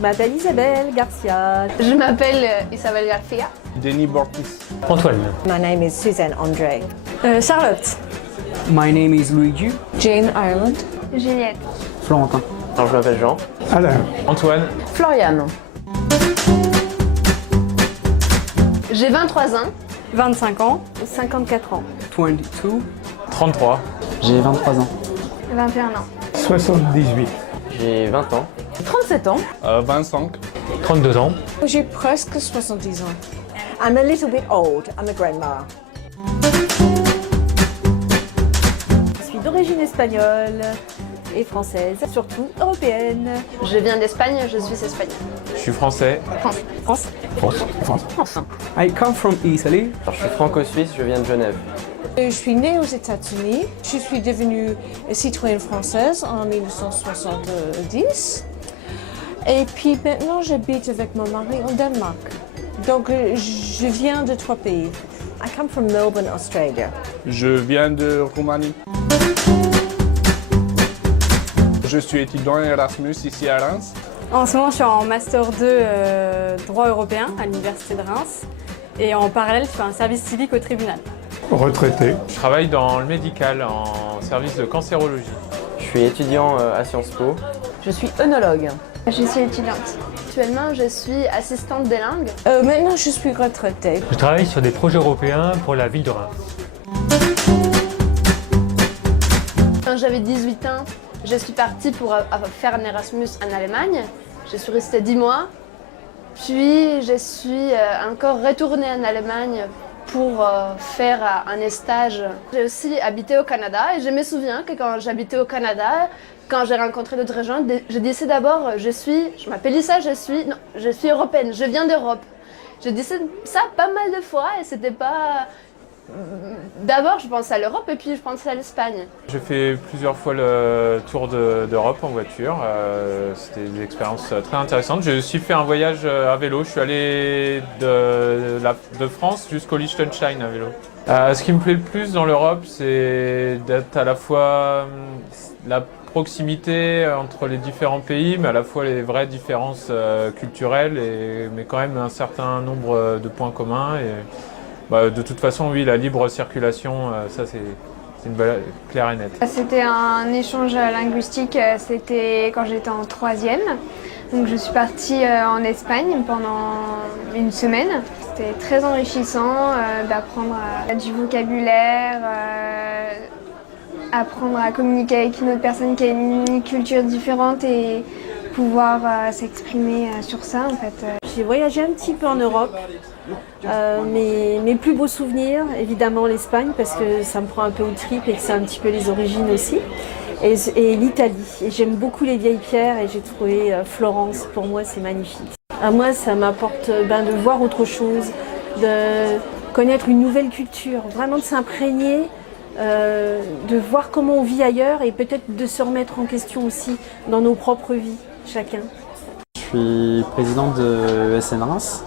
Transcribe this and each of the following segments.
Je m'appelle Isabelle Garcia. Je m'appelle Isabelle Garcia. Denis Bortis. Antoine. My name is Suzanne André. Charlotte. My name is Luigi. Jane Ireland. Juliette. Florentin. Alors, je m'appelle Jean. Alain. Antoine. Floriane. J'ai 23 ans. 25 ans. 54 ans. 22. 33. J'ai 23 ans. 21 ans. 78. J'ai 20 ans. 37 ans. 25. 32 ans. J'ai presque 70 ans. I'm a little bit old. I'm a grandma. Je suis d'origine espagnole et française, surtout européenne. Je viens d'Espagne, je suis espagnole. Je suis français. France. I come from Italy. Alors, je suis franco-suisse, je viens de Genève. Je suis née aux États-Unis. Je suis devenue citoyenne française en 1970. Et puis maintenant, j'habite avec mon mari en Danemark. Donc, je viens de 3 pays. I come from Melbourne, Australia. Je viens de Roumanie. Je suis étudiant Erasmus ici à Reims. En ce moment, je suis en Master 2 droit européen à l'Université de Reims. Et en parallèle, je fais un service civique au tribunal. Retraité. Je travaille dans le médical en service de cancérologie. Je suis étudiant à Sciences Po. Je suis œnologue. Je suis étudiante. Actuellement, je suis assistante des langues. Maintenant, je suis retraitée. Je travaille sur des projets européens pour la ville de Reims. Quand j'avais 18 ans, je suis partie pour faire un Erasmus en Allemagne. Je suis restée 10 mois. Puis, je suis encore retournée en Allemagne pour faire un stage. J'ai aussi habité au Canada et je me souviens que quand j'habitais au Canada, quand j'ai rencontré d'autres gens, je disais d'abord je m'appelle Lisa, je suis européenne, je viens d'Europe. Je disais ça pas mal de fois et c'était pas... D'abord je pensais à l'Europe et puis je pensais à l'Espagne. J'ai fait plusieurs fois le tour d'Europe en voiture. C'était des expériences très intéressantes. J'ai aussi fait un voyage à vélo. Je suis allé de France jusqu'au Liechtenstein à vélo. Ce qui me plaît le plus dans l'Europe, c'est d'être à la fois la proximité entre les différents pays, mais à la fois les vraies différences culturelles, mais quand même un certain nombre de points communs. De toute façon, oui, la libre circulation, ça c'est une valeur claire et nette. C'était un échange linguistique, c'était quand j'étais en 3e. Donc je suis partie en Espagne pendant une semaine. C'était très enrichissant d'apprendre du vocabulaire, apprendre à communiquer avec une autre personne qui a une culture différente et pouvoir s'exprimer sur ça en fait. J'ai voyagé un petit peu en Europe. Mes plus beaux souvenirs, évidemment l'Espagne, parce que ça me prend un peu au trip et que c'est un petit peu les origines aussi. Et l'Italie. Et j'aime beaucoup les vieilles pierres et j'ai trouvé Florence, pour moi c'est magnifique. Moi ça m'apporte de voir autre chose, de connaître une nouvelle culture, vraiment de s'imprégner, de voir comment on vit ailleurs et peut-être de se remettre en question aussi dans nos propres vies, chacun. Je suis président de ESN Reims.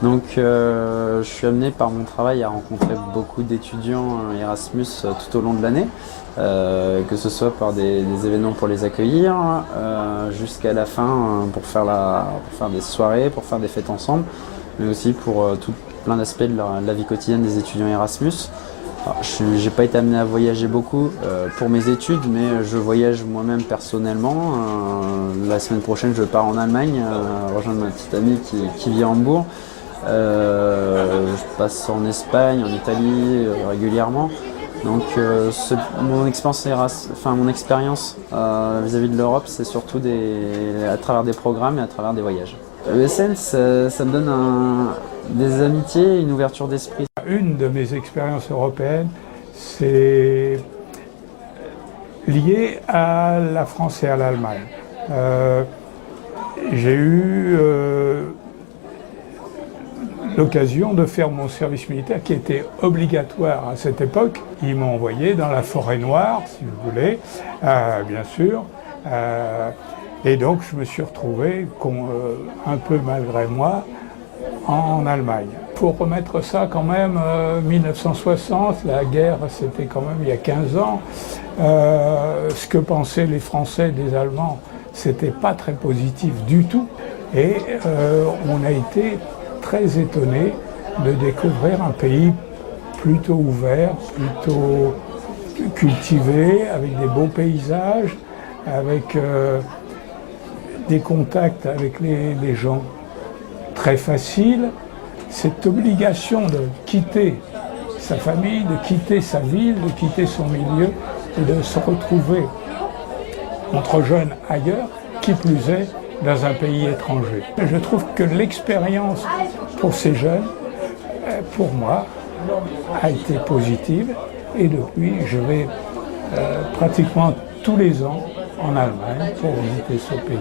Donc je suis amené par mon travail à rencontrer beaucoup d'étudiants Erasmus tout au long de l'année, que ce soit par des événements pour les accueillir, jusqu'à la fin pour faire des soirées, pour faire des fêtes ensemble, mais aussi pour plein d'aspects de la vie quotidienne des étudiants Erasmus. Je n'ai pas été amené à voyager beaucoup pour mes études, mais je voyage moi-même personnellement. La semaine prochaine, je pars en Allemagne, rejoindre ma petite amie qui vit à Hambourg. Je passe en Espagne, en Italie régulièrement. Donc mon expérience vis-à-vis de l'Europe, c'est surtout à travers des programmes et à travers des voyages. ESN, ça me donne des amitiés, une ouverture d'esprit. Une de mes expériences européennes, c'est lié à la France et à l'Allemagne. J'ai eu l'occasion de faire mon service militaire qui était obligatoire à cette époque. Ils m'ont envoyé dans la forêt noire, si vous voulez, bien sûr. Et donc je me suis retrouvé, un peu malgré moi, en Allemagne. Il faut remettre ça quand même, 1960, la guerre c'était quand même il y a 15 ans. Ce que pensaient les Français des Allemands, c'était pas très positif du tout. Et on a été très étonnés de découvrir un pays plutôt ouvert, plutôt cultivé, avec des beaux paysages, avec des contacts avec les gens très faciles. Cette obligation de quitter sa famille, de quitter sa ville, de quitter son milieu et de se retrouver entre jeunes ailleurs, qui plus est dans un pays étranger. Je trouve que l'expérience pour ces jeunes, pour moi, a été positive et depuis je vais pratiquement tous les ans en Allemagne pour visiter ce pays.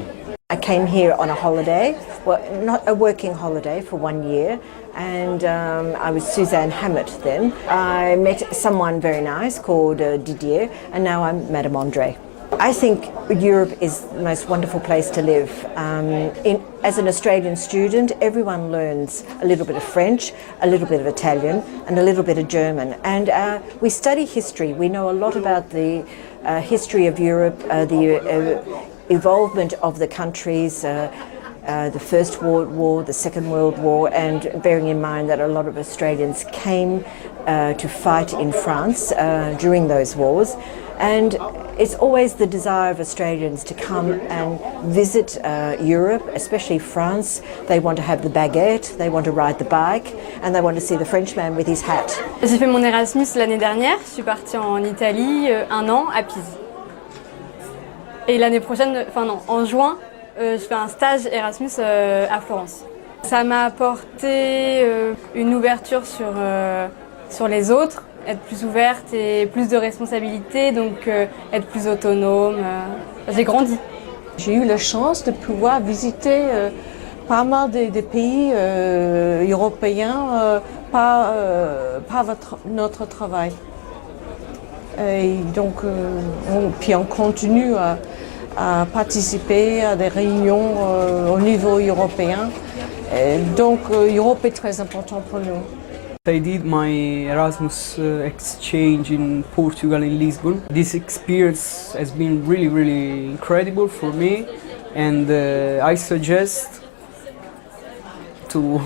I came here on a holiday, well, not a working holiday for 1 year, and I was Suzanne Hammett then. I met someone very nice called Didier, and now I'm Madame Andre. I think Europe is the most wonderful place to live. As an Australian student, everyone learns a little bit of French, a little bit of Italian, and a little bit of German. And we study history. We know a lot about the history of Europe, the involvement of the countries, the First World War, the Second World War, and bearing in mind that a lot of Australians came to fight in France during those wars. And it's always the desire of Australians to come and visit Europe, especially France. They want to have the baguette, they want to ride the bike, and they want to see the Frenchman with his hat. J'ai fait mon Erasmus l'année dernière, je suis partie en Italie 1 an à Pise. Et l'année prochaine, enfin non, en juin, je fais un stage Erasmus à Florence. Ça m'a apporté une ouverture sur les autres, être plus ouverte et plus de responsabilités, donc être plus autonome. J'ai grandi. J'ai eu la chance de pouvoir visiter pas mal des pays européens par notre travail. Et donc, puis on continue à participer à des réunions au niveau européen. Et donc, l'Europe est très important pour nous. I did my Erasmus exchange in Portugal in Lisbon. This experience has been really incredible for me, and I suggest to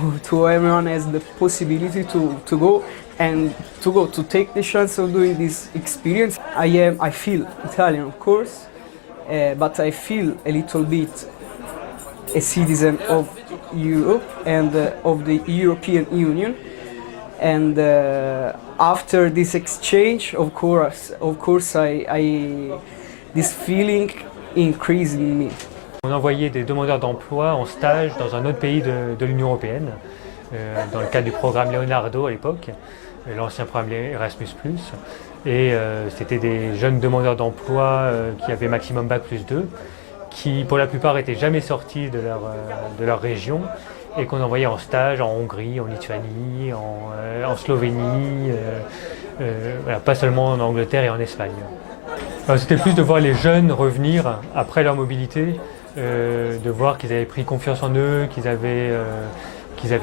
everyone has the possibility to go to take the chance of doing this experience. I feel Italian, of course, but I feel a little bit a citizen of Europe and of the European Union. And after this exchange, of course, this feeling increased in me. On envoyait des demandeurs d'emploi en stage dans un autre pays de l'Union européenne, dans le cadre du programme Leonardo à l'époque, l'ancien programme Erasmus+. Et c'était des jeunes demandeurs d'emploi qui avaient maximum Bac+2, qui pour la plupart n'étaient jamais sortis de leur région, et qu'on envoyait en stage en Hongrie, en Lituanie, en Slovénie, voilà, pas seulement en Angleterre et en Espagne. C'était plus de voir les jeunes revenir après leur mobilité, de voir qu'ils avaient pris confiance en eux, qu'ils avaient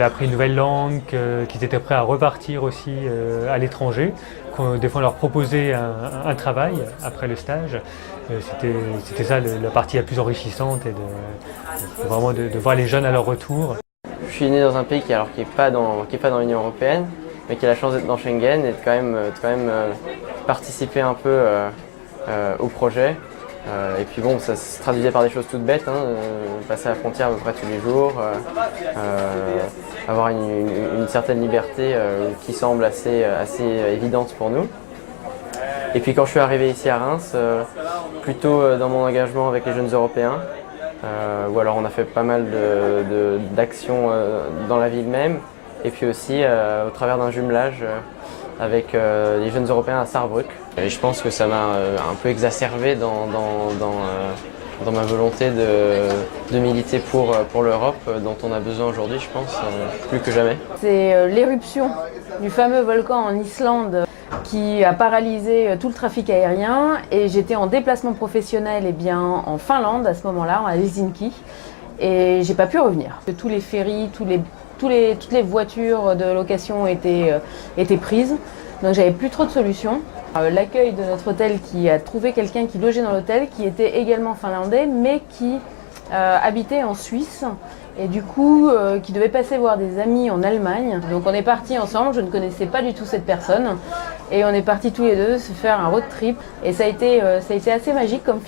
appris une nouvelle langue, qu'ils étaient prêts à repartir aussi à l'étranger, qu'on des fois leur proposait un travail après le stage. C'était ça la partie la plus enrichissante, et vraiment de voir les jeunes à leur retour. Je suis né dans un pays qui n'est pas dans l'Union européenne, mais qui a la chance d'être dans Schengen et de quand même participer un peu au projet. Et puis bon, ça se traduisait par des choses toutes bêtes, passer à la frontière à peu près tous les jours, avoir une certaine liberté qui semble assez évidente pour nous. Et puis quand je suis arrivé ici à Reims, plutôt dans mon engagement avec les jeunes européens, où alors on a fait pas mal d'actions dans la ville même, et puis aussi au travers d'un jumelage avec les jeunes européens à Sarrebruck. Et je pense que ça m'a un peu exacerbé dans ma volonté de militer pour l'Europe dont on a besoin aujourd'hui, je pense, plus que jamais. C'est l'éruption du fameux volcan en Islande qui a paralysé tout le trafic aérien, et j'étais en déplacement professionnel en Finlande à ce moment-là, à Helsinki, et j'ai pas pu revenir. Tous les ferries, toutes les voitures de location étaient prises, donc j'avais plus trop de solutions. L'accueil de notre hôtel qui a trouvé quelqu'un qui logeait dans l'hôtel, qui était également finlandais mais qui habitait en Suisse et du coup qui devait passer voir des amis en Allemagne. Donc on est partis ensemble, je ne connaissais pas du tout cette personne et on est partis tous les deux se faire un road trip et ça a été assez magique comme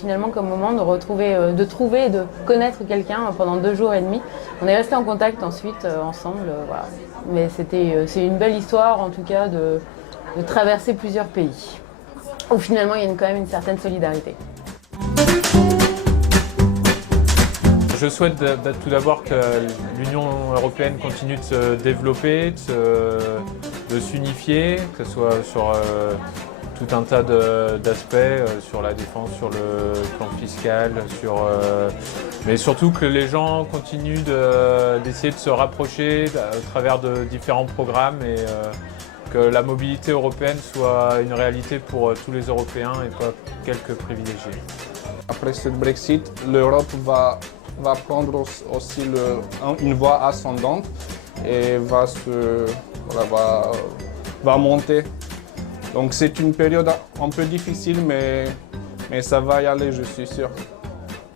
moment de trouver et de connaître quelqu'un pendant 2 jours et demi. On est restés en contact ensuite ensemble, voilà. Mais c'est une belle histoire en tout cas de traverser plusieurs pays où finalement il y a quand même une certaine solidarité. Je souhaite tout d'abord que l'Union européenne continue de se développer, de s'unifier, que ce soit sur tout un tas d'aspects, sur la défense, sur le plan fiscal, mais surtout que les gens continuent d'essayer de se rapprocher à travers de différents programmes et que la mobilité européenne soit une réalité pour tous les Européens et pas quelques privilégiés. Après ce Brexit, l'Europe va prendre aussi une voie ascendante et va monter. Donc c'est une période un peu difficile, mais ça va y aller, je suis sûr.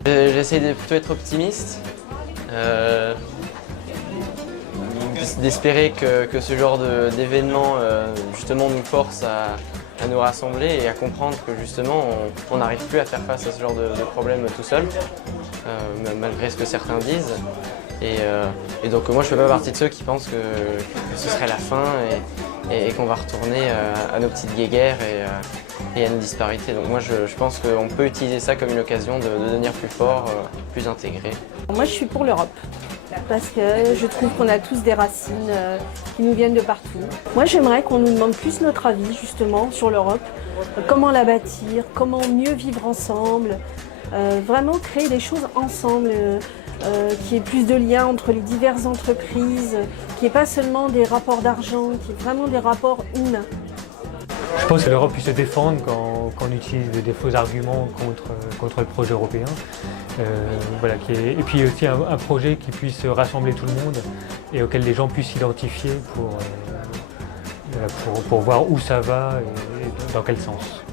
J'essaie de plutôt être optimiste, d'espérer que ce genre d'événement justement nous force à nous rassembler et à comprendre que justement on n'arrive plus à faire face à ce genre de problème tout seul, malgré ce que certains disent. Et donc moi je fais pas partie de ceux qui pensent que ce serait la fin et qu'on va retourner à nos petites guéguerres et à nos disparités. Donc moi je pense qu'on peut utiliser ça comme une occasion de devenir plus fort, plus intégré. Moi je suis pour l'Europe. Parce que je trouve qu'on a tous des racines qui nous viennent de partout. Moi j'aimerais qu'on nous demande plus notre avis justement sur l'Europe, comment la bâtir, comment mieux vivre ensemble, vraiment créer des choses ensemble, qu'il y ait plus de liens entre les diverses entreprises, qu'il n'y ait pas seulement des rapports d'argent, qu'il y ait vraiment des rapports humains. Je pense que l'Europe puisse se défendre quand on utilise des faux arguments contre le projet européen. Et puis aussi un projet qui puisse rassembler tout le monde et auquel les gens puissent s'identifier pour voir où ça va et dans quel sens.